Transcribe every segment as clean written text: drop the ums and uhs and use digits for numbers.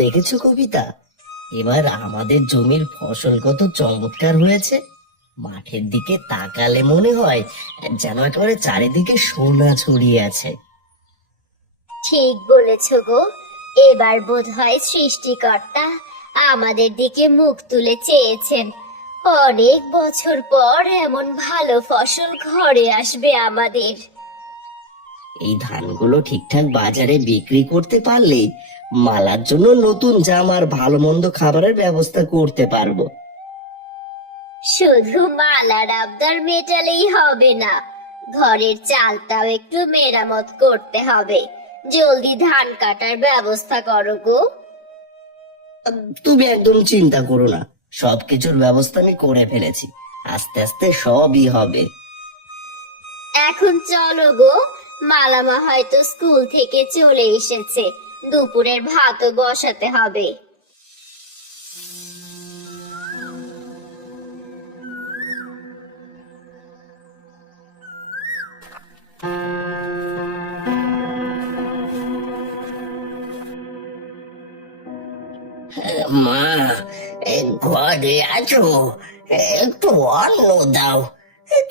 দেখেছো কবিতা, এবার আমাদের জমির ফসল কত চমৎকার হয়েছে। মাঠের দিকে তাকালে মনে হয় যেন একেবারে চারিদিকে সোনা ছড়িয়ে আছে। ঠিক বলেছ গো। এবার বোধহয় সৃষ্টিকর্তা আমাদের দিকে মুখ তুলে চেয়েছেন। অনেক বছর পর এমন ভালো ফসল ঘরে আসবে আমাদের। এই ধানগুলো ঠিকঠাক বাজারে বিক্রি করতে পারলে মালার জন্য নতুন জামা আর ভালো মন্দ খাবারের ব্যবস্থা করতে পারবো। শুধু মালার আবদার মেটালেই হবে না, ঘরের চালটাও একটু মেরামত করতে হবে। জলদি ধান কাটার ব্যবস্থা করো গো। তুমি একদম চিন্তা করো না, সবকিছুর ব্যবস্থা আমি করে ফেলেছি। আস্তে আস্তে সবই হবে। এখন চলো গো, মালামা হয়তো স্কুল থেকে চলে এসেছে। দুপুরের ভাতও বসাতে হবে। মা, ঘরে আছো? একটু অন্ন দাও।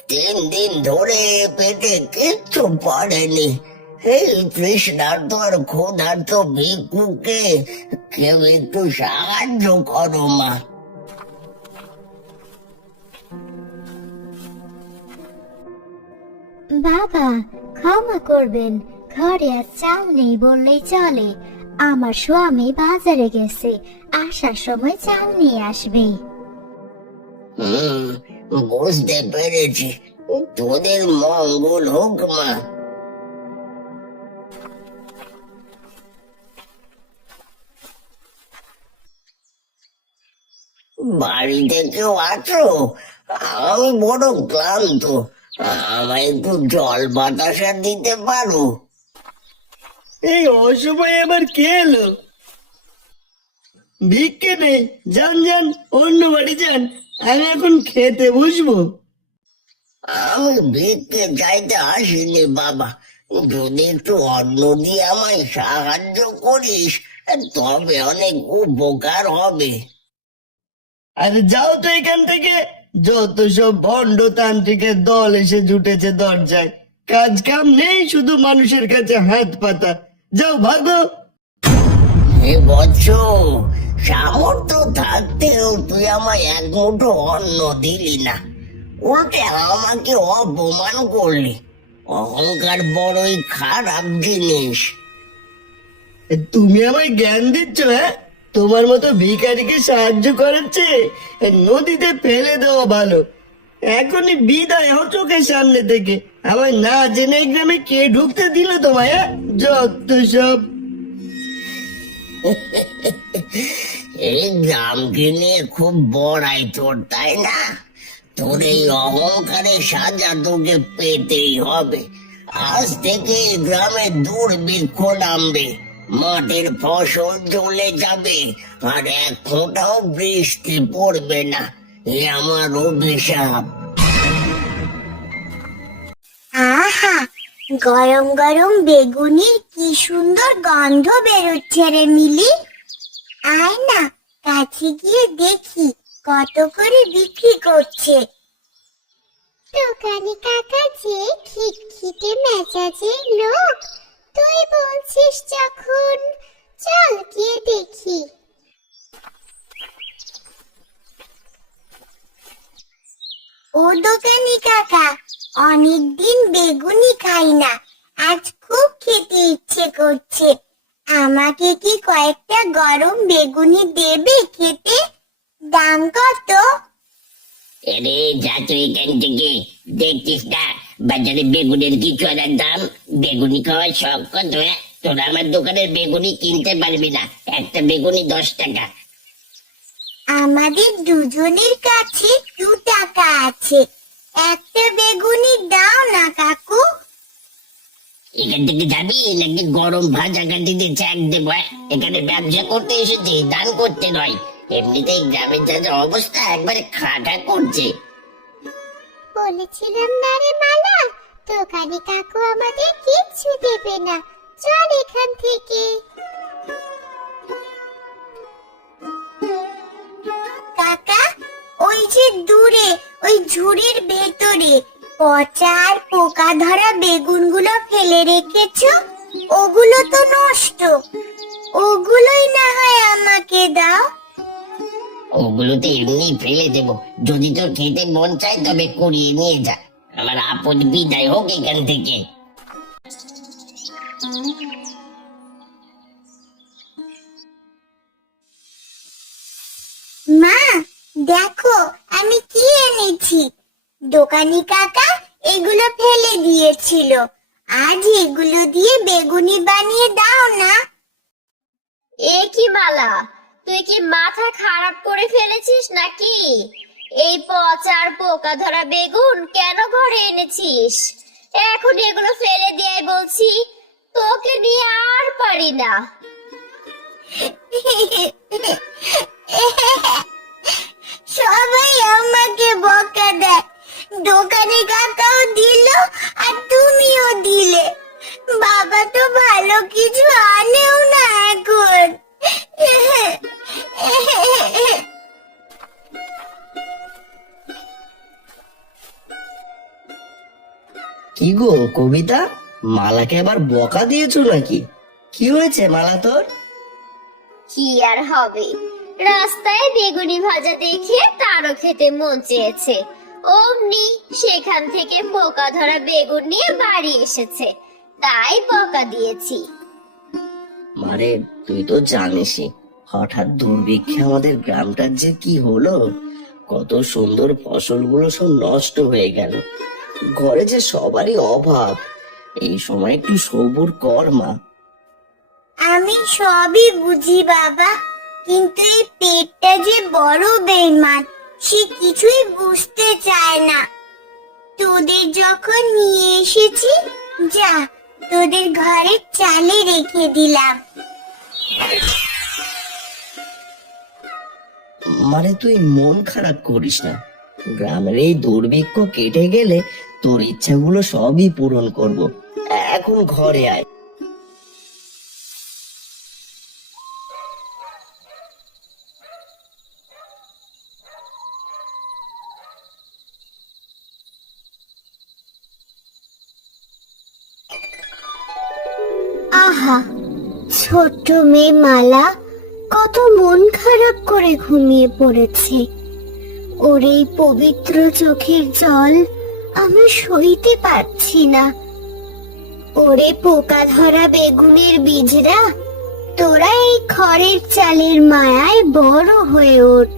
3 দিন ধরে পেটে কিচ্ছু পড়েনি। এই তৃষ্ণার্ত আর ক্ষুধার্ত ভিক্ষুকে কেউ একটু সাহায্য করো মা। বাবা, ক্ষমা করবেন, ঘরে আর চাল নেই বললেই চলে। আমার স্বামী বাজারে গেছে, আসার সময় চাল নিয়ে আসবে। হুম, বুঝতে পেরেছি। তোদের মঙ্গল হোক মা। বাড়িতে কেউ আছো? আমি বড় ক্লান্ত। আমায় একটু জল বাতাসা দিতে পারো? এই অসময়ে আবার কে এলো? ভিক্ষে নেই, যান যান, অন্য বাড়ি যান। আমি এখন খেতে বসবো। আমি ভিক্ষে চাইতে আসিনি বাবা। যদি একটু অন্ন দিয়ে আমায় সাহায্য করিস তবে অনেক উপকার হবে। আরে যাও তো এখান থেকে। যত সব ভণ্ড তান্ত্রিকের দল এসে জুটেছে দরজায়। কাজ কাম নেই, শুধু মানুষের কাছে হাত পাতা। যাও, ভাগো। হে বৎস, সামর্থ্য থাকতেও তুই আমায় এক মুঠো অন্ন দিলি না, উল্টে আমাকে অপমান করলি। অহংকার বড়ই খারাপ জিনিস। তুমি আমায় জ্ঞান দিচ্ছ? হ্যাঁ, তোমার মতো ভিখারিকে সাহায্য করাচ্ছে নদীতে ফেলে দেওয়া ভালো। এখনই বিদায় হও চোখের সামনে থেকে। আমায় না জেনে এই গ্রামে কে ঢুকতে দিল তোমায়? হ্যাঁ, যত সব। এই গ্রামকে নিয়ে খুব বড়াই তোর, তাই না? তোর এই অহংকারের সাজা তোকে পেতেই হবে। আজ থেকে এই গ্রামে দুর্ভিক্ষ নামবে, মাঠের ফসল চলে যাবে, আর এক ফোঁটাও বৃষ্টি পড়বে না। এ আমার অভিশাপ। আহা, গরম গরম বেগুনির কি সুন্দর গন্ধ বেরোচ্ছে রে মিলি। আয় না, কাছে গিয়ে দেখি কত করে বিক্রি করছে। দোকানি কাকা যে খিটখিটে মেজাজের লোক, তুই বলছিস যখন, চল গিয়ে দেখি। ও দোকানি কাকা, অনেকদিন বেগুনি খাই না, আজ খুব খেতে ইচ্ছে করছে। আমাকে কি কয়েকটা গরম বেগুনি দেবে খেতে? দাম কত? এরে যা তুই এখান থেকে, দেখছিস না বাজারে বেগুনের কি চড়া দাম? বেগুনি খাওয়ার শখ কত? তোরা আমার দোকানের বেগুনি কিনতে পারবি না, একটা বেগুনি 10 টাকা। আমাদের দুজনের কাছে 2 টাকা আছে, একটা বেগুনি দাও না কাকু। এখান থেকে যাবি নাকি গরম ভাজা কাটিতে চাক দেবো? এখানে ব্যবসা করতে এসেছি, দান করতে নয়। এমনিতেই গ্রামের যা অবস্থা একবারে খাটা করছে। বলেছিলাম না রে মালা, দোকানি কাকু আমাদের কিচ্ছু দেবে না, চল এখান থেকে। কাকা, ওই যে দূরে ওই ঝুড়ির ভেতরে পচা আর পোকা ধরা বেগুনগুলো ফেলে রেখেছো, ওগুলো তো নষ্ট। ওগুলোই না হয় আমাকে দাও। ওগুলোতে এমনি ফেলে দেবো, যদি তোর খেতে মন চায় তবে কুড়িয়ে নিয়ে যা। আমার আপদ বিদায় হোক এখান থেকে। মা, দেখো আমি কি এনেছি। দোকানি কাকা এগুলো ফেলে দিয়েছিল, আজ এগুলো দিয়ে বেগুনি বানিয়ে দাও না। এ কি মালা, তুই কি মাথা খারাপ করে ফেলেছিস নাকি? এই পচার পোকা ধরা বেগুন কেন ঘরে এনেছিস? এখন এগুলো ফেলে দিয়ে বলছি, তোকে নিয়ে আর পারি না। সবাই আমাকে বকা দেয়, দোকানে কাকাও দিল আর তুমিও দিলে। বাবা তো ভালো কিছু আনেও না এখন। কি গো কবিতা, মালাকে আবার বকা দিয়েছো নাকি? কি হয়েছে মালা তোর? কি আর হবে, রাস্তায় বেগুনি ভাজা দেখে তারও খেতে মন চেয়েছে। অমনি সেখান থেকে পোকা ধরা বেগুন নিয়ে বাড়ি এসেছে, তাই বকা দিয়েছি। মারে তুই তো জানিসই, হঠাৎ দুর্ভিক্ষে আমাদের গ্রামটার যে কি হলো, কত সুন্দর ফসলগুলো সব নষ্ট হয়ে গেল। ঘরে যে সবারই অভাব, এই সময় একটু সবুর কর মা। আমি সবই বুঝি বাবা, কিন্তু এই পেটটা যে বড় বেইমান, সে কিছুই বুঝতে চায় না। তোদের যখন নিয়ে এসেছি, যা তোদের ঘরের চালে রেখে দিলাম। মারে তুই মন খারাপ করিস না, গ্রামের এই দুর্ভিক্ষ কেটে গেলে তোর ইচ্ছাগুলো সবই পূরণ করব। এখন ঘরে আয়। আহা, ছোট্ট মেয়ে মালা কত মন খারাপ করে ঘুমিয়ে পড়েছে। ওর এই পবিত্র চোখের জল আমি সইতে পারছি না। ওরে পোকা ধরা বেগুনের বীজরা, তোরা এই খড়ের চালের মায়ায় বড় হয়ে ওঠ।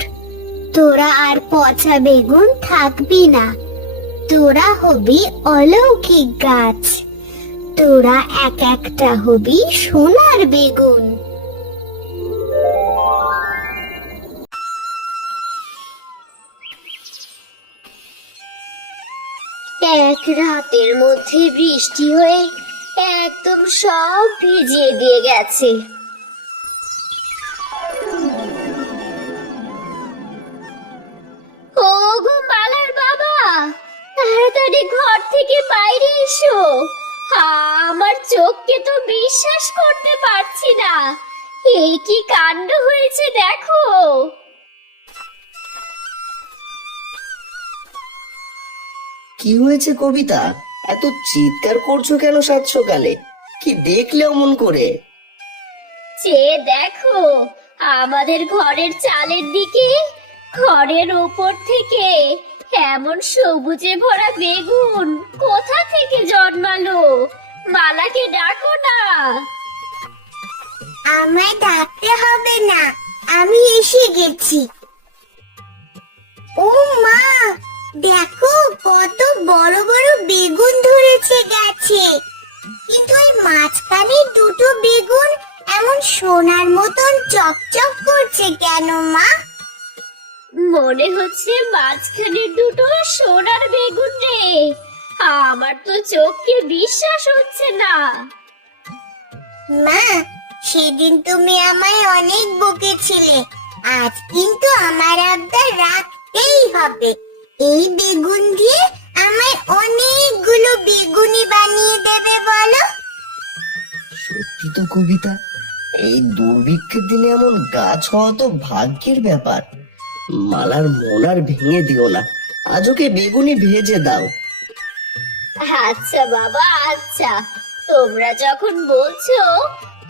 তোরা আর পচা বেগুন থাকবি না, তোরা হবি অলৌকিক গাছ। তোরা এক একটা হবি সোনার বেগুন। এক রাতের মধ্যে বৃষ্টি হয়ে একদম সব ভিজিয়ে দিয়ে গেছে। ওগো মালার বাবা, তাড়াতাড়ি ঘর থেকে বাইরে এসো। আমার চোখকে তো বিশ্বাস করতে পারছি না, এই কি কাণ্ড হয়েছে দেখো। কি হয়েছে কবিতা, এত চিৎকার করছো কেন সাত সকালে? কি দেখলে অমন করে? যে দেখো, আমাদের ঘরের চালের দিকে ঘরের উপর থেকে এমন সবুজে ভরা বেগুন কোথা থেকে জন্মালো? মালাকে ডাকো না। আমায় ডাকতে হবে না, আমি এসে গেছি। ও মা, দেখো কত বড় বড় বেগুন ধরেছে গাছে। কিন্তু ওই মাঝখানে দুটো বেগুন এমন সোনার মতন চকচক করছে কেন মা? মনে হচ্ছে মাঝখানে দুটো সোনার বেগুন রে। আমার তো চোখকে বিশ্বাস হচ্ছে না। মা, সেদিন তুমি আমায় অনেক বকেছিলে, আজ কিন্তু আমার আবদার রাখতেই হবে। এই বেগুন দিয়ে আমায় অনেকগুলো বেগুনি বানিয়ে দেবে বলো। সত্যি তো কবিতা, এই দুর্ভিক্ষের দিনে এমন গাছ হওয়া তো ভাগ্যের ব্যাপার। মালার মন আর ভেঙে দিও না, আজ ওকে বেগুনি ভেজে দাও। আচ্ছা বাবা, আচ্ছা, তোমরা যখন বলছো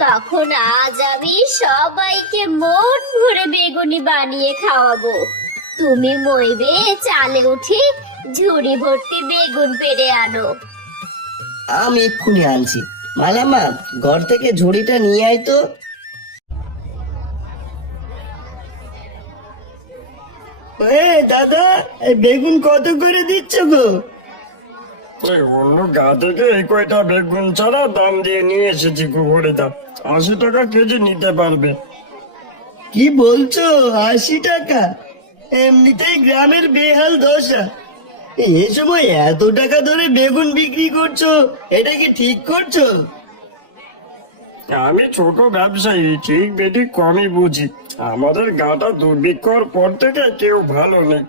তখন আজ আমি সবাইকে মন ভরে বেগুনি বানিয়ে খাওয়াবো। তুমি মইবে চালে উঠে ঝুড়ি ভর্তি বেগুন পেড়ে আনো। আমি এক্ষুনি আনছি। মালামা, ঘর থেকে ঝুড়িটা নিয়ে আয় তো। দাদা, এই বেগুন কত করে দিচ্ছ গো? ওই অন্য গা থেকে এই কয়টা বেগুন ছাড়া দাম দিয়ে নিয়ে এসেছি কুকুরিদা, 80 টাকা কেজি নিতে পারবে। কি বলছো, 80 টাকা? এমনিতেই গ্রামের বেহাল দশা, এ সময় এত টাকা ধরে বেগুন বিক্রি করছো, এটা কি ঠিক করছো? আমি ছোট ব্যবসায়ী, ঠিক বেটি কমই বুঝি। আমাদের গাটা দুর্ভিক্ষর পর থেকে কেউ ভালো নেই,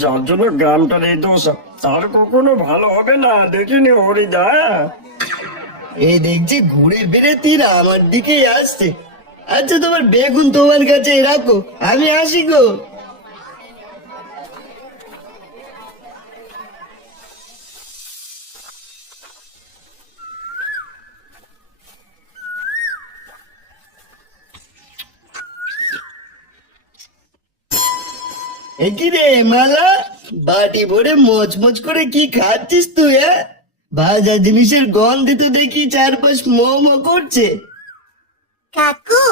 যার জন্য গ্রামটার এই দশা। তার কখনো ভালো হবে না, দেখিনি হরিদা। এই দেখছি ঘুরে ফিরে তীর আমার দিকেই আসছে। আচ্ছা, তোমার বেগুন তোমার কাছে রাখো, আমি আসি গো। কি রে মালা, বাটি ভরে মচমচ করে কি খাচ্ছিস তুই? ভাজা জিনিসের গন্ধে তো দেখি চারপাশ ম করছে। কাকু,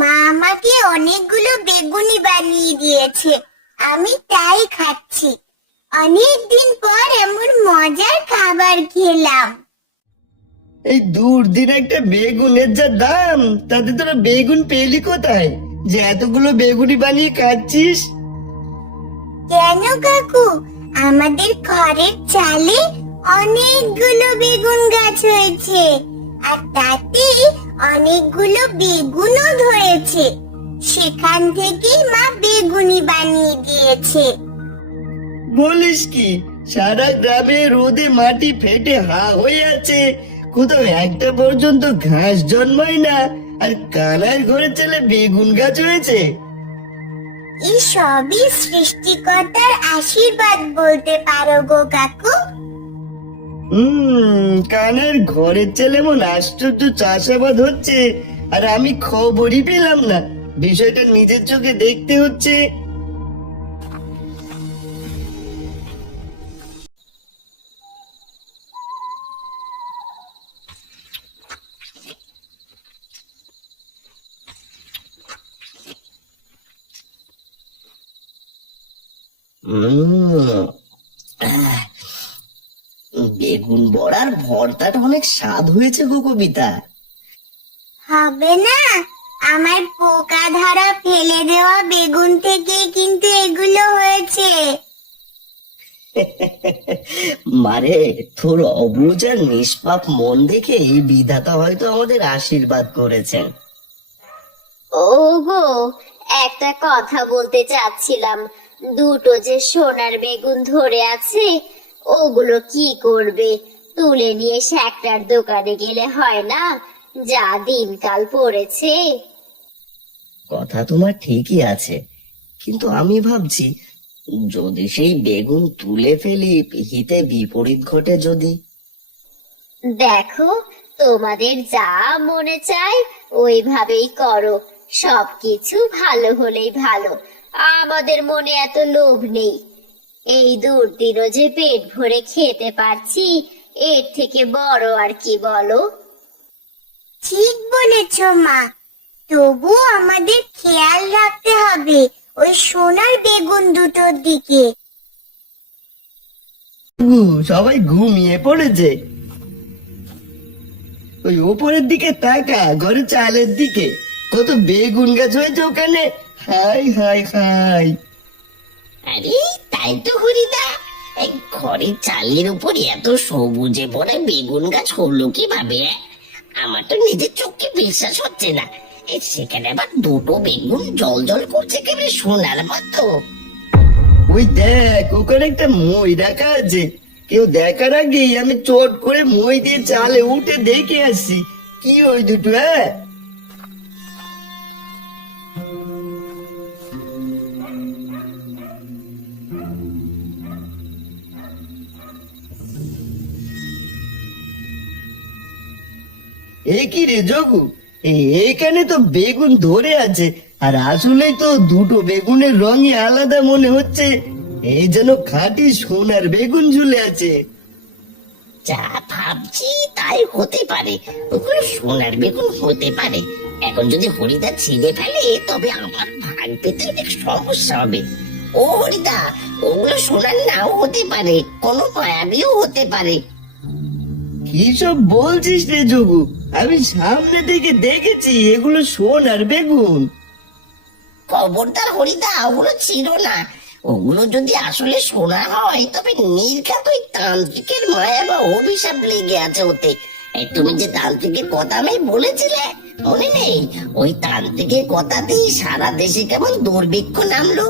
মা আমাকে অনেকগুলো বেগুনি বানিয়ে দিয়েছে, আমি তাই খাচ্ছি। অনেকদিন পর এমন মজার খাবার খেলাম। এই দূর দিন একটা বেগুনের যা দাম, তাতে তোরা বেগুন পেলি কোথায় যে এতগুলো বেগুনি বানিয়ে খাচ্ছিস? কেন কাকু, আমাদের ঘরের চালে অনেকগুলো বেগুন গাছ হয়েছে, আর তাতে অনেকগুলো বেগুনও ধরেছে। সেখান থেকেই মা বেগুনি বানিয়ে দিয়েছে। বলিস কি, সারা গ্রামে রোদে মাটি ফেটে হা হয়ে আছে, কোথাও একটা পর্যন্ত ঘাস জন্মায় না, আর কানার ঘরে চলে বেগুন গাছ হয়েছে? এই সবই সৃষ্টিকর্তার আশীর্বাদ বলতে পারো গো কাকু। কানার ঘরের ছেলে এমন আশ্চর্য চাষাবাদ হচ্ছে, আর আমি খবরই পেলাম না। বিষয়টা নিজের চোখে দেখতে হচ্ছে। বেগুন বড়ার ভর্তাটা অনেক স্বাদ হয়েছে গো কবিতা। হবে না, আমার পোকা ধরা ফেলে দেওয়া বেগুন থেকে কিন্তু এগুলো হয়েছে। মারে, তোর অবুঝ আর নিষ্পাপ মন দেখে এই বিধাতা হয়তো আমাদের আশীর্বাদ করেছেন। ওগো, একটা কথা বলতে চাচ্ছিলাম। দুটো যে সোনার বেগুন ধরে আছে, ওগুলো কি করবে? তুলে নিয়ে শ্যাকরার দোকানে গেলে হয় না? যা দিনকাল পড়েছে। কথা তোমার ঠিকই আছে, কিন্তু আমি ভাবছি, যদি সেই বেগুন তুলে ফেলি, হিতে বিপরীত ঘটে যদি। দেখো, তোমাদের যা মনে চায় ওইভাবেই করো, সবকিছু ভালো হলেই ভালো। আমাদের মনে এত লোভ নেই। এই দুর্দিনও যে পেট ভরে খেতে পারছি, এর থেকে বড় আর কি বলো? ঠিক বলেছ মা, তবু আমাদের খেয়াল রাখতে হবে ওই সোনার বেগুন দুটোর দিকে। সবাই ঘুমিয়ে পড়েছে। ওই ওপরের দিকে তাকা, ঘরে চালের দিকে কত বেগুন গাছ হয়েছে ওখানে। High high high! আরে তাই তো হরিদা, এই ঘরের চালের উপর এত সবুজে ভরা বেগুন গাছ হলো কিভাবে? আমার তো নিজের চোখে বিশ্বাস হচ্ছে না। সেখানে আবার দুটো বেগুন জল জল করছে কেবল সোনার মতো। ওই দেখ, ওখানে একটা মই রাখা আছে। কেউ দেখার আগেই আমি চট করে মই দিয়ে চালে উঠে দেখে আসি কি ওই দুটো। এ কি রে যোগু, এইখানে তো বেগুন ধরে আছে, আর আসলেই তো দুটো বেগুনের রঙই আলাদা মনে হচ্ছে। এই যেন খাঁটি সোনার বেগুন ঝুলে আছে। যা ভাবছি তাই হতে পারে, ওগুলো সোনার বেগুন হতে পারে। এখন যদি হরিদা ছিঁড়ে ফেলে তবে আমার ভাগ পেতে অনেক সমস্যা হবে। ও হরিদা, ওগুলো সোনার নাও হতে পারে, কোনো মায়াবিও হতে পারে। কি সব বলছিস রে যোগু? আমি সামনে থেকে দেখেছি এগুলো সোনার বেগুন। খবরদার হরিদা, ওগুলো ছিল না। ওগুলো যদি আসলে সোনা হয় তবে নির্ঘাত ওই তান্ত্রিকের মায়া বা অভিশাপ লেগে আছে ওতে। এই তুমি যে তান্ত্রিকের কথা আমি বলেছিলে মনে নেই? ওই তান্ত্রিকের কথাতেই সারা দেশে কেমন দুর্ভিক্ষ নামলো।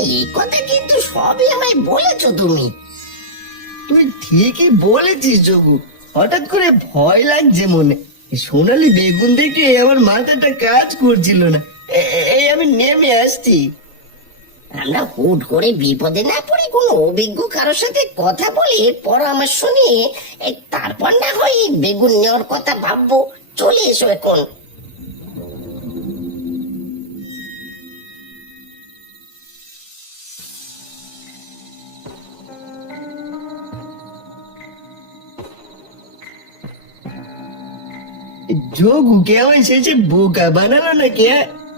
এই কথা কিন্তু সবই আমায় বলেছো তুমি। তুই ঠিকই বলেছিস যোগু, হঠাৎ করে ভয় লাগছে মনে। এই সোনালি বেগুন দেখে আমার মাথাটা কাজ করছিল না। এই আমি নেমে আসছি। আমরা হুট করে বিপদে না পড়ে কোনো অভিজ্ঞ কারোর সাথে কথা বলে পরামর্শ নিয়ে তারপর না হয় এই বেগুন নেওয়ার কথা ভাববো। চলে এসো এখন। যোগুকে আমায় শেষে বোকা বানালো নাকি?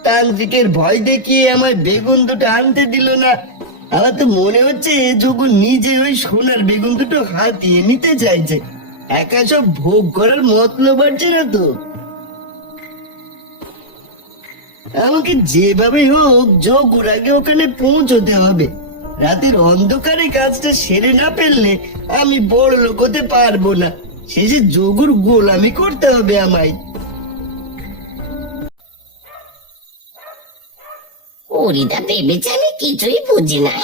তান্ত্রিকের ভয় দেখিয়ে আমার বেগুন দুটো আনতে দিল না। আমার তো মনে হচ্ছে যোগু নিজে ওই সোনার বেগুন দুটো হাতিয়ে নিতে চাইছে। একা সব ভোগ করার মতলব আছে না তো। আমাকে যেভাবে হোক যোগুর আগে ওখানে পৌঁছতে হবে। রাতের অন্ধকারে কাজটা সেরে না ফেললে আমি বড় লোক হতে পারবো না। শেষে যোগুর গোলামি করতে হবে আমায়। হরিদা ভেবেছে আমি কিছুই বুঝি না।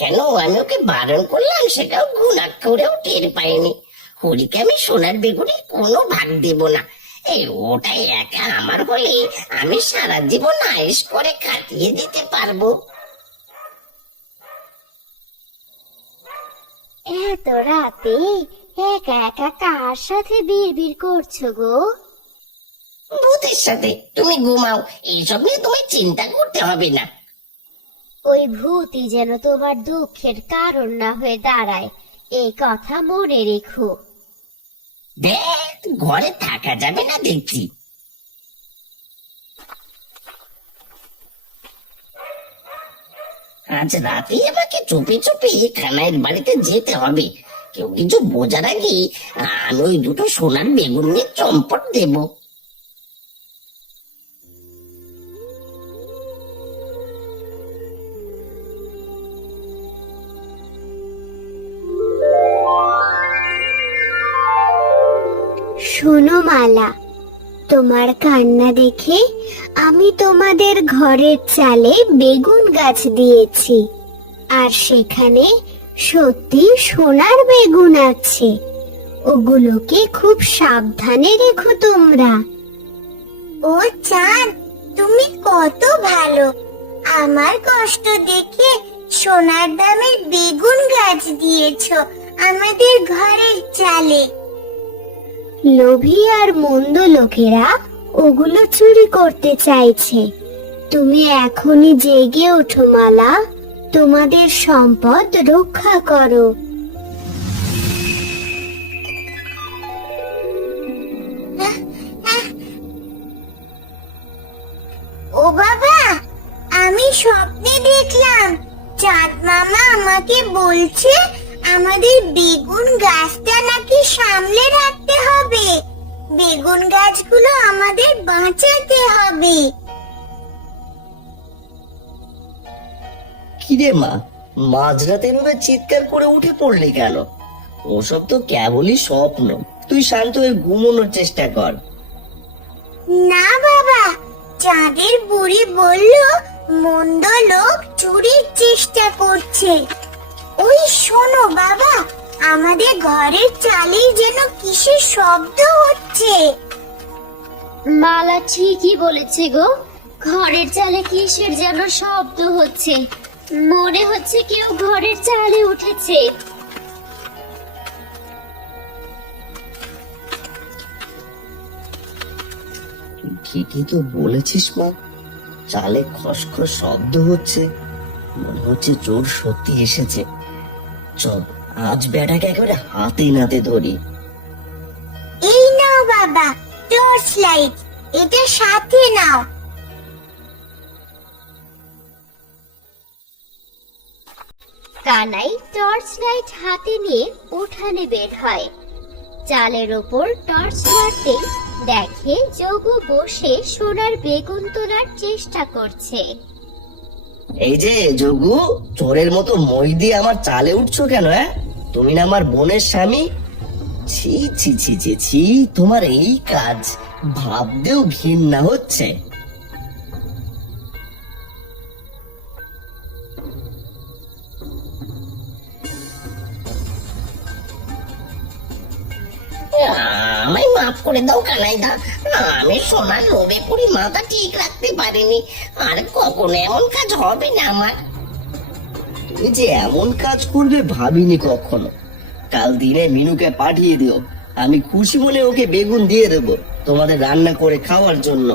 কেন আমি ওকে বারণ করলাম সেটাও ঘুণাক্ষরেও টের পাইনি। হরিকে আমি সোনার বেগুনে কোনো ভাগ দেব না। এই ওটাই একা আমার হলে আমি সারা জীবন আয়েশ করে কাটিয়ে দিতে পারবো। এত রাতে একা একা কার সাথে বিড়বিড় করছো গো? ভূতের সাথে। তুমি ঘুমাও, এইসব নিয়ে তোমায় চিন্তা করতে হবে না। ওই ভূতই যেন তোমার দুঃখের কারণ না হয়ে দাঁড়ায়, এই কথা মনে রেখো। দেখ, ঘরে থাকা যাবে না দেখছি। আজ রাতে আমাকে চুপি চুপি খানাইয়ের বাড়িতে যেতে হবে। কেউ কিছু বোঝার আগে আমি ওই দুটো সোনার বেগুন নিয়ে চম্পট দেবো। শোনো মালা, তোমার কান্না দেখে আমি তোমাদের ঘরের চালে বেগুন গাছ দিয়েছি, আর সেখানে সত্যি সোনার বেগুন আছে। ওগুলোকে খুব সাবধানে রেখো তোমরা। ও চাঁদ, তুমি কত ভালো। আমার কষ্ট দেখে সোনার দামের বেগুন গাছ দিয়েছো আমাদের ঘরের চালে। লোভী আর মন্দ লোকেরা ওগুলো চুরি করতে চাইছে। তুমি এখনই জেগে ওঠো মালা, তোমাদের সম্পদ রক্ষা করো। ও বাবা, আমি স্বপ্নে দেখলাম চাঁদ মামা আমাকে বলছে আমাদের বেগুন গাছটা নাকি সামলে রাখতে হবে। বেগুন গাছগুলো আমাদের বাঁচাতে হবে। কিরে মা, মাঝরাতে এভাবে চিৎকার করে উঠে পড়লি কেন? ওসব তো কেবলই স্বপ্ন। তুই শান্ত হয়ে ঘুমানোর চেষ্টা কর। না বাবা, চাঁদের বুড়ি বলল মন্দ লোক চুরির চেষ্টা করছে। ওই শোনো বাবা, আমাদের ঘরের চালেই যেন কিসের শব্দ হচ্ছে। মালা ঠিকই বলেছে গো, ঘরের চালে কিসের যেন শব্দ হচ্ছে। মনে হচ্ছে কেউ ঘরের চালে উঠেছে। তুই ঠিকই তো বলেছিস মা, চালে খসখস শব্দ হচ্ছে, মনে হচ্ছে চোর সত্যি এসেছে। চল আজ বেটাকে একেবারে হাতে নাতে ধরি। এই নাও বাবা, টর্চ লাইট, এটা সাথে নাও। কানাই টর্চ লাইট হাতে নিয়ে উঠানে বের হয়। চালের ওপর টর্চ মারতে দেখে যোগু বসে সোনার বেগুন তোলার চেষ্টা করছে। এই যে যোগু, চোরের মতো মই দিয়ে আমার চালে উঠছো কেন? তুমি না আমার বোনের স্বামী? ছি ছি ছি ছি ছি, তোমার এই কাজ ভাবতেও ঘৃণা হচ্ছে। আমায় মাফ করে দাও কানাইদা, আমি সোনার লোভে পড়ে মাথা ঠিক রাখতে পারিনি। আর কখনো এমন কাজ হবে না আমার। তুমি যে এমন কাজ করবে ভাবিনি কখনো। কাল দিনে মিনুকে পাঠিয়ে দিও, আমি খুশি মনে ওকে বেগুন দিয়ে দেবো তোমাদের রান্না করে খাওয়ার জন্য।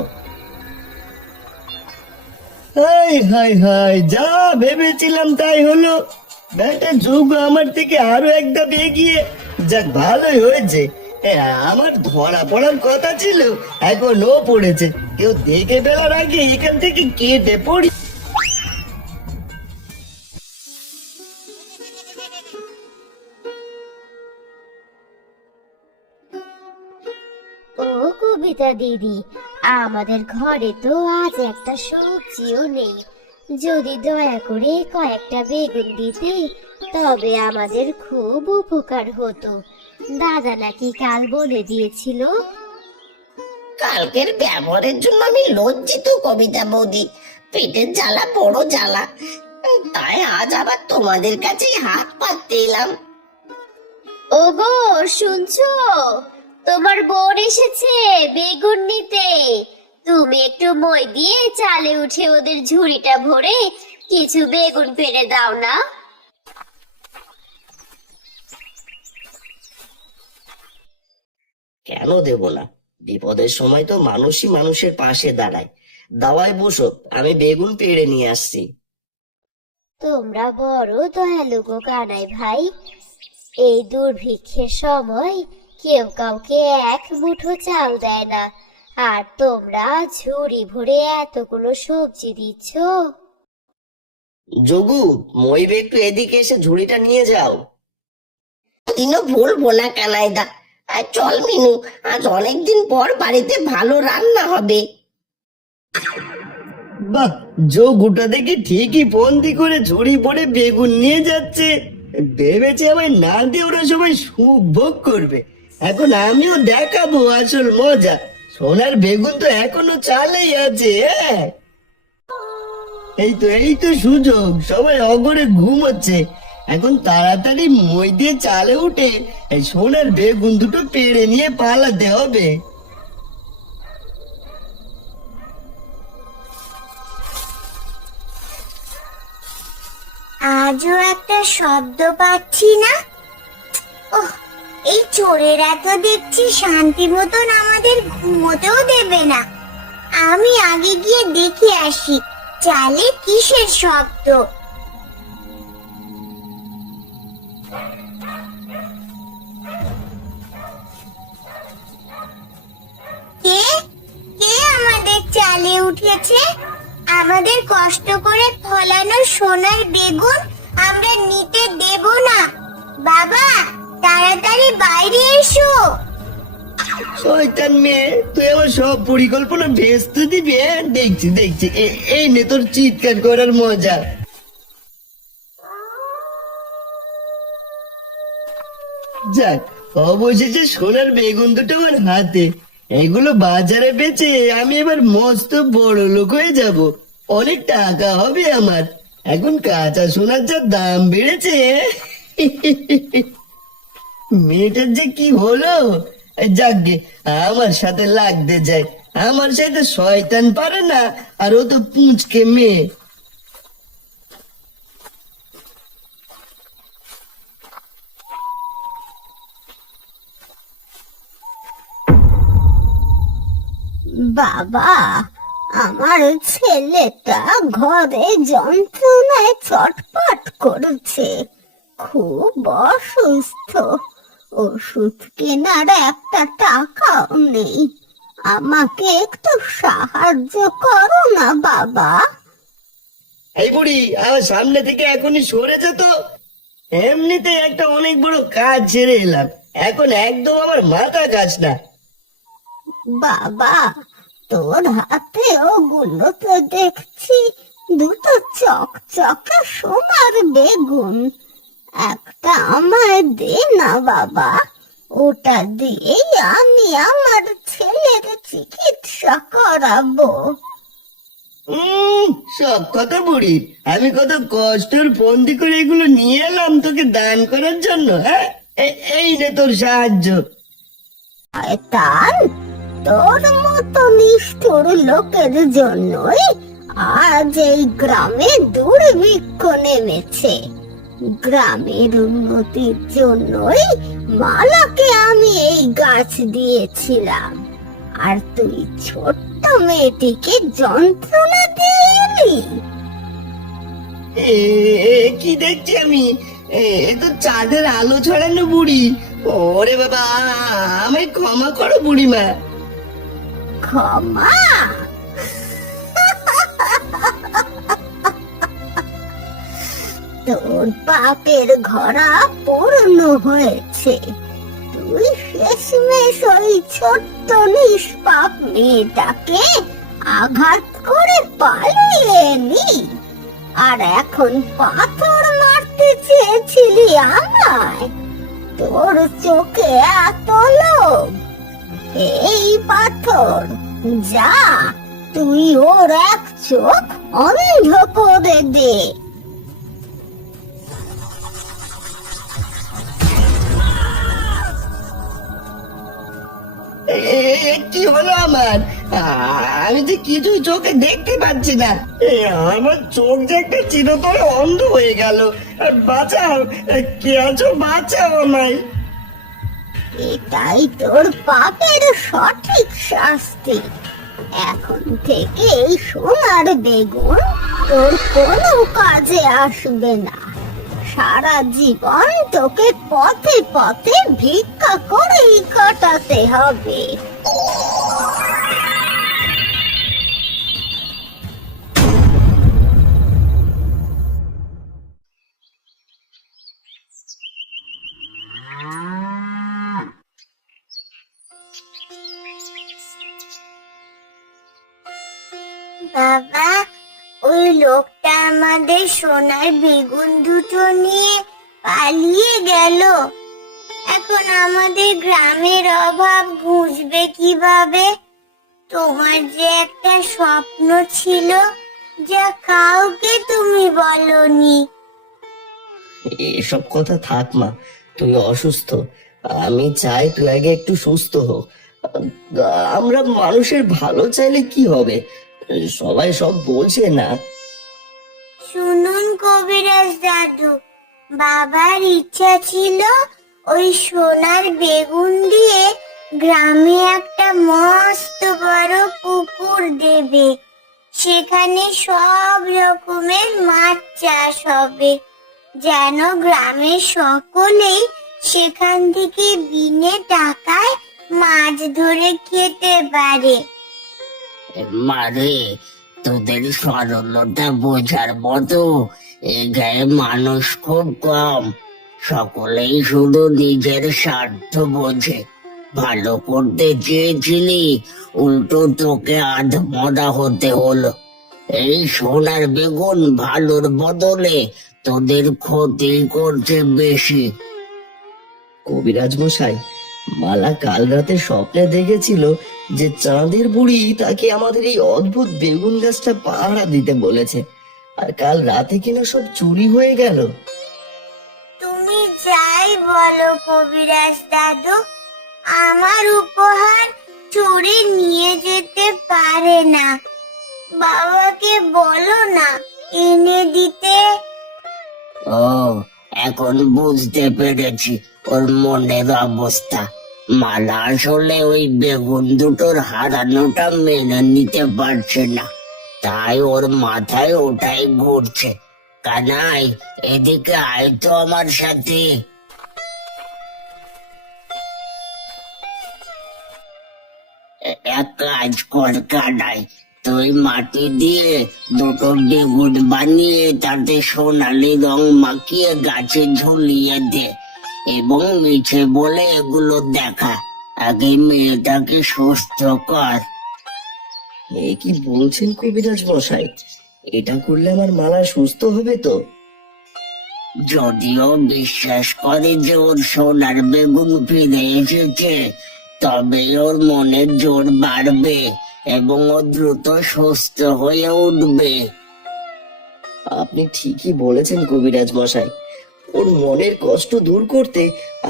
হাই হাই হাই, যা ভেবেছিলাম তাই হলো। বেটা যোগ আমার থেকে আরো এক ধাপ এগিয়ে। যাক, ভালোই হয়েছে। আমার ধরা পড়ার কথা ছিল, এখন ও পড়েছে। কেউ দেখে ফেলার আগে এখান থেকে কেটে পড়ি। ও কবিতা দিদি, আমাদের ঘরে তো আজ একটা সবজিও নেই। যদি দয়া করে কয়েকটা বেগুন দিতে তবে আমাদের খুব উপকার হতো। দাদা নাকি কাল বলে দিয়েছিল। কালকের ব্যবহারের জন্য আমি লজ্জিত কবিতা বৌদি, পেটের জ্বালা বড় জ্বালা, তাই আজ আবার তোমাদের কাছে হাত পাততে এলাম। ওগো শুনছো, তোমার বোন এসেছে বেগুন নিতে। তুমি একটু মই দিয়ে চালে উঠে ওদের ঝুড়িটা ভরে কিছু বেগুন পেড়ে দাও না। কেন দেব না? বিপদের সময় তো মানুষই মানুষের পাশে দাঁড়ায়। দাওয়ায় বসো, আমি বেগুন পেড়ে নিয়ে আসছি। তোমরা বড় দয়ালু গো কানাই ভাই। এই দুর্ভিক্ষের সময় কেউ কাউকে এক মুঠো চাল দেয় না, আর তোমরা ঝুড়ি ভরে এতগুলো সবজি দিচ্ছ। যোগু, মইবে একটু এদিকে এসে ঝুড়িটা নিয়ে যাও। দিনও বলবো না কানাইদা। আর চল মিনু, আজ অনেকদিন পর বাড়িতে ভালো রান্না হবে। বাহ, যোগুটা দেখে ঠিকই বন্দি করে ঝুড়ি ভরে বেগুন নিয়ে যাচ্ছে। ভেবেছে আমায় না দিয়ে ওরা সবাই সুখ ভোগ করবে। এখন আমিও দেখাবো আসল মজা। সোনার বেগুন তো এখনো চালেই আছে। এই তো সুযোগ, সবাই অগরে ঘুমোচ্ছে। এখন তাড়াতাড়ি মই দিয়ে চালে উঠে এই সোনার বেগুন দুটো পেড়ে নিয়ে পালাতে হবে। আজও একটা শব্দ পাচ্ছি না। ওহ, এই চোরেরা তো দেখছি শান্তি মতন আমাদের ঘুমোতেও দেবে না। আমি আগে গিয়ে দেখে আসি চালে কিসের শব্দ। কে কে আমাদের চালে উঠেছে? আমাদের কষ্ট করে ফলানো সোনার বেগুন আমরা নিতে দেব না। বাবা, তাড়াতাড়ি বাইরে এসো। শয়তান মেয়ে, তুই আমার সব পরিকল্পনা ভেস্তে দিবি। দেখছি দেখছি, এই নে তোর চিৎকার করার মজা। যাক, অবশেষে সোনার বেগুন দুটো আমার হাতে। এগুলো বাজারে বেচে আমি এবার মস্ত বড় লোক হয়ে যাব। অনেক টাকা হবে আমার। এখন কাঁচা সোনার যা দাম বেড়েছে। মেয়েটার যে কি হলো, যাকগে, আমার সাথে লাগতে যায়। আমার সাথে শয়তান পারে না, আর ও তো পুঁচকে মেয়ে। বাবা, আমার ছেলেটা ঘরে যন্ত্রণায় চটপট করছে, খুব অসুস্থ, ওষুধ কেনার একটা টাকাও নেই। আমাকে একটু সাহায্য করো না বাবা। এই বুড়ি, আমার সামনে থেকে এখনই সরে যেত। এমনিতে একটা অনেক বড় কাজ ছেড়ে এলাম, এখন একদম আমার মাথা কাজ না। বাবা, তোর হাতে ওগুলো তো দেখছি দুটো চকচকে সোনার বেগুন, একটা আমায় দে না বাবা, ওটা দিয়েই আমি আমার ছেলের চিকিৎসা করাবো। সব কথা বুড়ি, আমি কত কষ্টের বন্দি করে এগুলো নিয়ে এলাম তোকে দান করার জন্য। হ্যাঁ, এই নে তোর সাহায্য। শয়তান, তোর মতো নিষ্ঠুর লোকের জন্যই আজ এই গ্রামে দুর্ভিক্ষ নেমেছে। গ্রামের উন্নতির জন্যই মালাকে আমি এই গাছ দিয়েছিলাম, আর তুই ছোট্ট মেয়েটিকে যন্ত্রণা দিয়ে এলি। কি দেখছি আমি? এ তো চাঁদের আলো ছড়ানো বুড়ি। ওরে বাবা, আমায় ক্ষমা করো বুড়িমা। ক্ষমা? তোর পাপের ঘরা পূর্ণ হয়েছে। তুই শেষমেশ ওই ছোট্ট নিষ্পাপ মেয়েটাকে আঘাত করে পালিয়ে এলি, আর এখন পাথর মারতে চেয়েছিলি আমায়। তোর চোখে এত লোভ? এই পাথর, যা তুই ওর এক চোখ অন্ধ করে দে। কি হলো আমার? আমি তো কিছুই চোখে দেখতে পাচ্ছি না। আমার চোখ যে একটা চিরতরে অন্ধ হয়ে গেল। বাঁচাও, কে আছো? বাঁচাও আমায়। এটাই তোর পাপের সঠিক শাস্তি। এখন থেকে এই সোনার বেগুন তোর কোনো কাজে আসবে না। সারা জীবন তোকে পথে পথে ভিক্ষা করেই কাটাতে হবে। বাবা, ওই লোকটা আমাদের সোনার বেগুন দুটো নিয়ে পালিয়ে গেল। এখন আমাদের গ্রামের অভাব ঘুচবে কিভাবে? তোমার যে একটা স্বপ্ন ছিল, যা কাউকে তুমি বলনি। এসব কথা থাক মা, তুই অসুস্থ। আমি চাই তুই আগে একটু সুস্থ হোক। আমরা মানুষের ভালো চাইলে কি হবে? সবাই সব বলছে না। শুনুন কবিরাজ দাদু, বাবার ইচ্ছা ছিল ওই সোনার বেগুন দিয়ে গ্রামে একটা মস্ত বড় পুকুর দেবে। সেখানে সব রকমের মাছ চাষ হবে, যেন গ্রামের সকলেই সেখান থেকে বিনে টাকায় মাছ ধরে খেতে পারে। মারে, তোদের সরলতা বোঝার মতো এ গায়ে মানুষ খুব কম। সকলেই শুধু নিজের স্বার্থ বোঝে। ভালো করতে চেয়েছিলি, উল্টো তোকে আধমরা হতে হলো। এই সোনার বেগুন ভালোর বদলে তোদের ক্ষতি করছে বেশি। কবিরাজ মশাই, মালা কাল রাতে স্বপ্নে দেখেছিল যে চাঁদের বুড়ি তাকে আমাদের এই অদ্ভুত বেগুন গাছটা পাহারা দিতে বলেছে, আর কাল রাতে কিনা সব চুরি হয়ে গেল। তুমি যাই বলো কবিরাজ দাদু, আমার উপহার চুরি নিয়ে যেতে পারে না। বাবাকে বলো না এনে দিতে। ও, এখন বুঝতে পেরেছি ওর মনের অবস্থা। মালা আসলে ওই বেগুন দুটোর হারানোটা মেনে নিতে পারছে না, তাই ওর মাথায় ওটাই ঘুরছে। কানাই, এদিকে আয় তো আমার সাথে। এক কাজ কর কানাই, তুই মাটি দিয়ে দুটো বেগুন বানিয়ে তাতে সোনালি রং মাখিয়ে গাছে ঝুলিয়ে দে এবং মিছে বলে এগুলো দেখা। আগে মেয়েটাকে সুস্থ কর। এ কি বলছেন কবিরাজ মশাই? এটা করলে আমার মালা সুস্থ হবে তো? যদিও বিশ্বাস করে যে ওর সোনার বেগুন ফিরে এসেছে, তবে ওর মনের জোর বাড়বে এবং ও দ্রুত সুস্থ হয়ে উঠবে। আপনি ঠিকই বলেছেন কবিরাজ মশাই। ওর মনের কষ্ট দূর করতে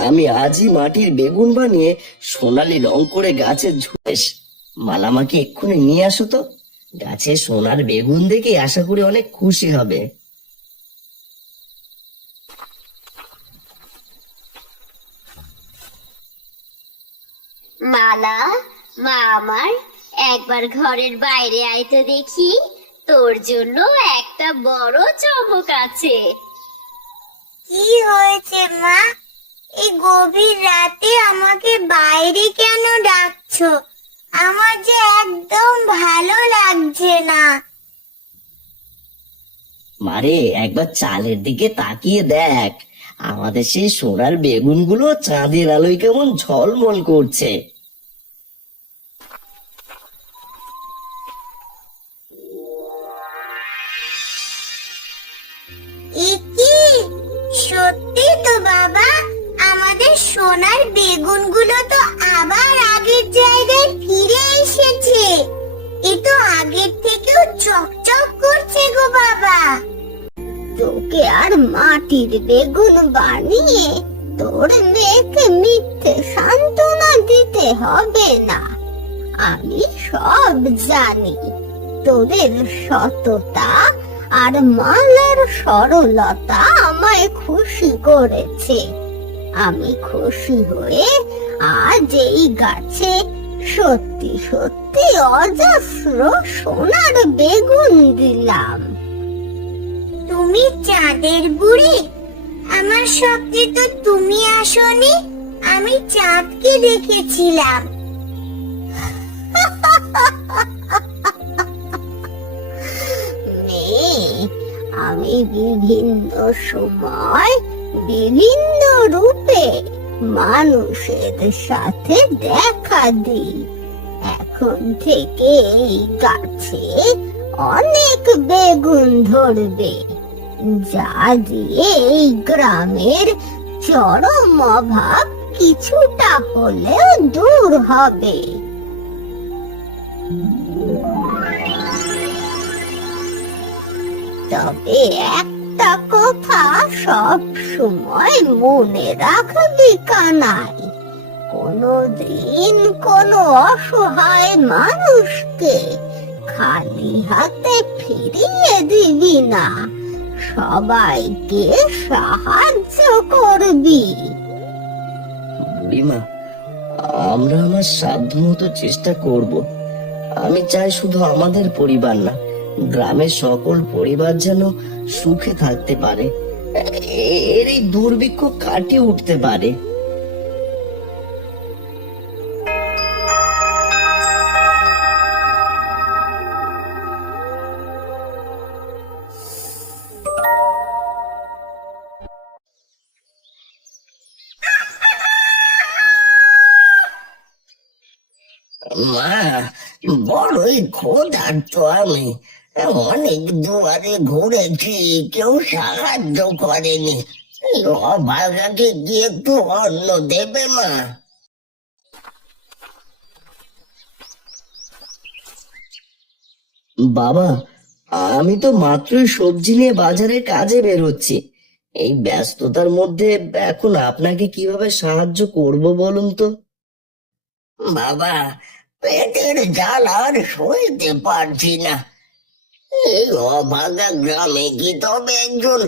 আমি আজই মাটির বেগুন বানিয়ে সোনালি রং করে গাছে ঝুলেস। মালামাকে এক্ষুনি নিয়ে আসো তো। গাছে সোনার বেগুন দেখে আশা করি অনেক খুশি হবে। মালা, মা আমার, একবার ঘরের বাইরে আয় তো দেখি, তোর জন্য একটা বড় চমক আছে। কি হয়েছে মা? এই গভীর রাতে আমাকে বাইরে কেন ডাকছো? আমার যে একদম ভালো লাগছে না। মারে, একবার চালের দিকে তাকিয়ে দেখ। আমাদের সেই সোনার বেগুনগুলো চাঁদের আলোয় কেমন ঝলমল করছে। এ কি? সত্যি তো বাবা, আমাদের সোনার বেগুনগুলো তো আবার আগের জায়গায় ফিরে এসেছে। এ তো আগের থেকেও চকচক করছে গো বাবা। তোকে আর মাটির বেগুন বানিয়ে তোর মেয়েকে মিথ্যে সান্ত্বনা দিতে হবে না। আমি সব জানি। তোদের সততা আর মালার সরলতা আমায় খুশি করেছে। আমি খুশি হয়ে আজ এই গাছে সত্যি সত্যি অজস্র সোনার বেগুন দিলাম। তুমি চাঁদের বুড়ি? আমার স্বপ্নে তো তুমি আসোনি, আমি চাঁদকে দেখেছিলাম। মেয়ে, আমি বিভিন্ন সময় বিভিন্ন রূপে মানুষের সাথে দেখা দিই। এখন থেকে এই গাছে অনেক বেগুন ধরবে, যা দিয়ে এই গ্রামের চরম অভাব কিছুটা হলেও দূর হবে। তবে একটা কথা সব সময় মনে রাখবি কানাই, কোনদিন কোনো অসহায় মানুষকে খালি হাতে ফিরিয়ে দিবি না, সবাইকে সাহায্য করবি। বুড়িমা, আমরা আমার সাধ্যমতো চেষ্টা করব। আমি চাই শুধু আমাদের পরিবার না, গ্রামের সকল পরিবার যেন সুখে থাকতে পারে, এর এই দুর্ভিক্ষ কাটিয়ে উঠতে পারে। মা, বড়ই ক্ষুধার্ত আমি। অনেক দুয়ারে ঘুরেছি, কেউ সাহায্য করেনি। এই অভাগাকে গিয়ে একটু অন্ন দেবে মা? বাবা, আমি তো মাত্রই সবজি নিয়ে বাজারে কাজে বের হচ্ছি। এই ব্যস্ততার মধ্যে এখন আপনাকে কিভাবে সাহায্য করব বলুন তো? বাবা, পেটের জ্বাল আর সইতে পারছি না। এই অভাগা গ্রামে কি তবে একজন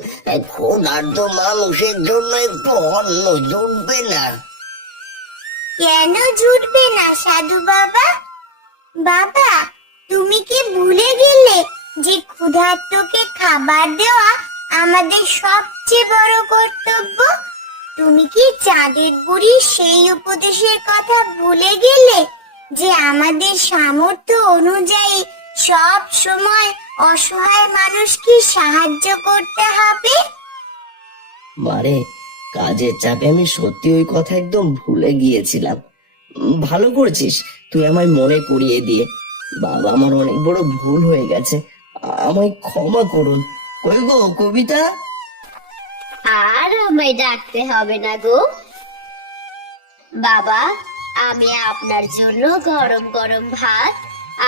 ক্ষুধার্ত মানুষের জন্য একটু অন্ন জুটবে না? কেন জুটবে না সাধু বাবা? বাবা, তুমি কি ভুলে গেলে যে ক্ষুধার্তকে খাবার দেওয়া আমাদের সবচেয়ে বড় কর্তব্য? তুমি কি চাঁদের বুড়ির সেই উপদেশের কথা ভুলে গেলে যে আমাদের সামর্থ্য অনুযায়ী সব সময় অসহায় মানুষকে সাহায্য করতে হবে? মারে, কাজের চাপে আমি সত্যি ওই কথা একদম ভুলে গিয়েছিলাম। ভালো করেছিস তুই আমায় মনে করিয়ে দিয়ে। বাবা, আমার অনেক বড় ভুল হয়ে গেছে, আমায় ক্ষমা করুন। কই গো কবিতা? আর আমায় ডাকতে হবে না গো বাবা। আমি আপনার জন্য গরম গরম ভাত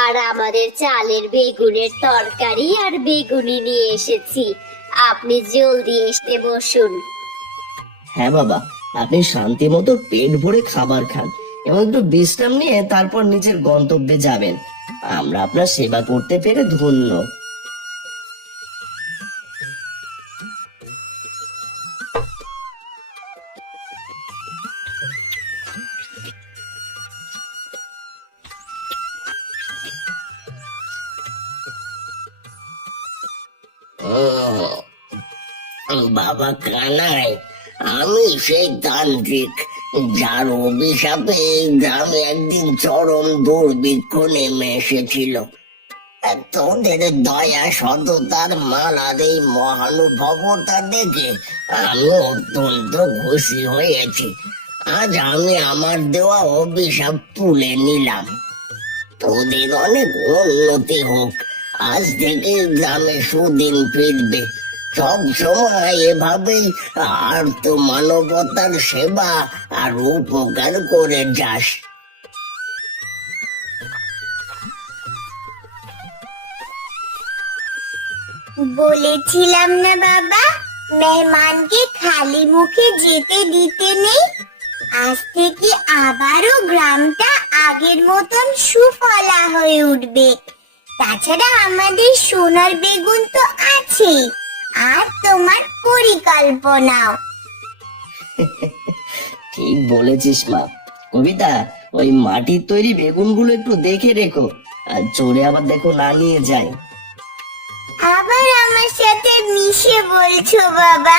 আর আমাদের চালের বেগুনের তরকারি আর বেগুনি নিয়ে এসেছি। আপনি জলদি এসে বসুন। হ্যাঁ বাবা, আপনি শান্তি মতো পেট ভরে খাবার খান এবং একটু বিশ্রাম নিয়ে তারপর নিজের গন্তব্যে যাবেন। আমরা আপনার সেবা করতে পেরে ধন্য। বাবা কানাই, আমি সেই তান্ত্রিক যার অভিশাপে এই গ্রামে একদিন চরম দুর্ভিক্ষ নেমে এসেছিল। তোদের দয়া সততার মালার এই মহানুভবতা দেখে আমি অত্যন্ত খুশি হয়েছি। আজ আমি আমার দেওয়া অভিশাপ তুলে নিলাম। তোদের অনেক উন্নতি হোক। আজ থেকে গ্রামে সুদিন ফিরবে। সব সময় এভাবেই আর তো মানবতার সেবা আর উপকার করে যাস। বলেছিলাম না বাবা, মেহমানকে খালি মুখে যেতে দিতে নেই। আজ থেকে আবারও গ্রামটা আগের মতন সুফলা হয়ে উঠবে। তাছাড়া আমাদের সোনার বেগুন তো আছে, আর তোমার পরিকল্পনাও। ঠিক বলেছিস মা। কবিতা, ওই মাটির তৈরি বেগুনগুলো একটু দেখে রেখো, আর চোরে আবার দেখো না নিয়ে যায়। আবার আমার সাথে মিশে বলছো বাবা?